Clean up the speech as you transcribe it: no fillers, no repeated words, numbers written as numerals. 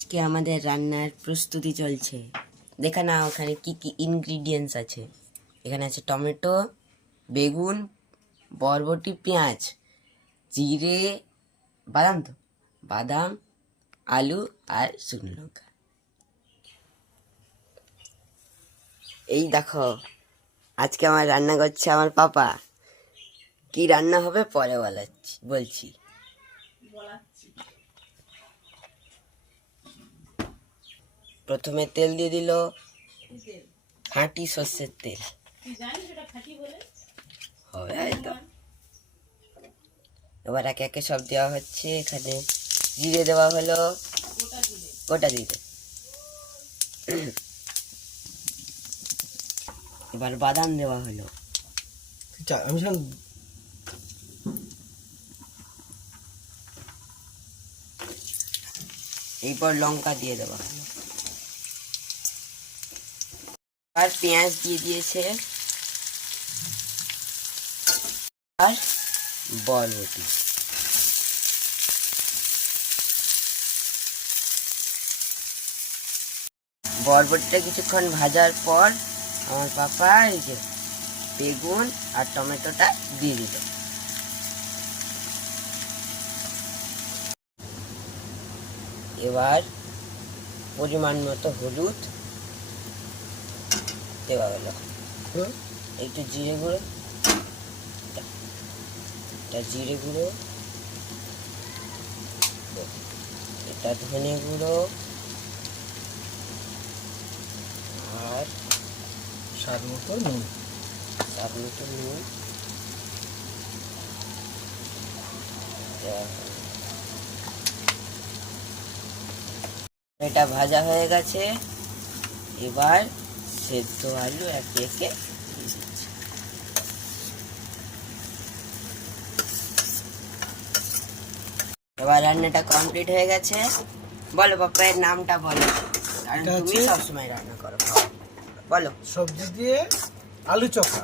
আজকে আমাদের রান্নার প্রস্তুতি চলছে। দেখা না ওখানে কি কি ইনগ্রিডিয়েন্টস আছে। এখানে আছে টমেটো, বেগুন, বরবটি, পেঁয়াজ, জিরে, বাদাম, আলু আর শুকনো লঙ্কা। এই দেখো, আজকে আমার রান্না করছে আমার পাপা। কি রান্না হবে পরে বলছি। প্রথমে তেল দিয়ে দিল, খাঁটি সর্ষের তেল হবে হয়তো। এবার একে একে সব দেওয়া হচ্ছে। এখানে জিরে দেওয়া হলো, গোটা জিরে। এবার বাদাম দেওয়া হলো, এরপর লঙ্কা দিয়ে দেওয়া হলো। আর পেঁয়াজ দিয়ে দিয়েছে আর বরবটি। বরবটিটা কিছুক্ষণ ভাজার পর আমার পাপা এই যে বেগুন আর টমেটোটা দিয়ে দিল। এবার পরিমাণ মতো হলুদ দেওয়া হলো, একটু জিরে গুঁড়ো, এটা ধনে গুঁড়ো আর স্বাদ মতো নুন। এটা ভাজা হয়ে গেছে। এবার সেদ্ধ আলু একে একে দিয়ে দিচ্ছি। এবার রান্নাটা কমপ্লিট হয়ে গেছে। বলো পাপা, এর নামটা বলো, কারণ তুমি সবসময় রান্না করো। বলো। সবজি দিয়ে আলু চোখা।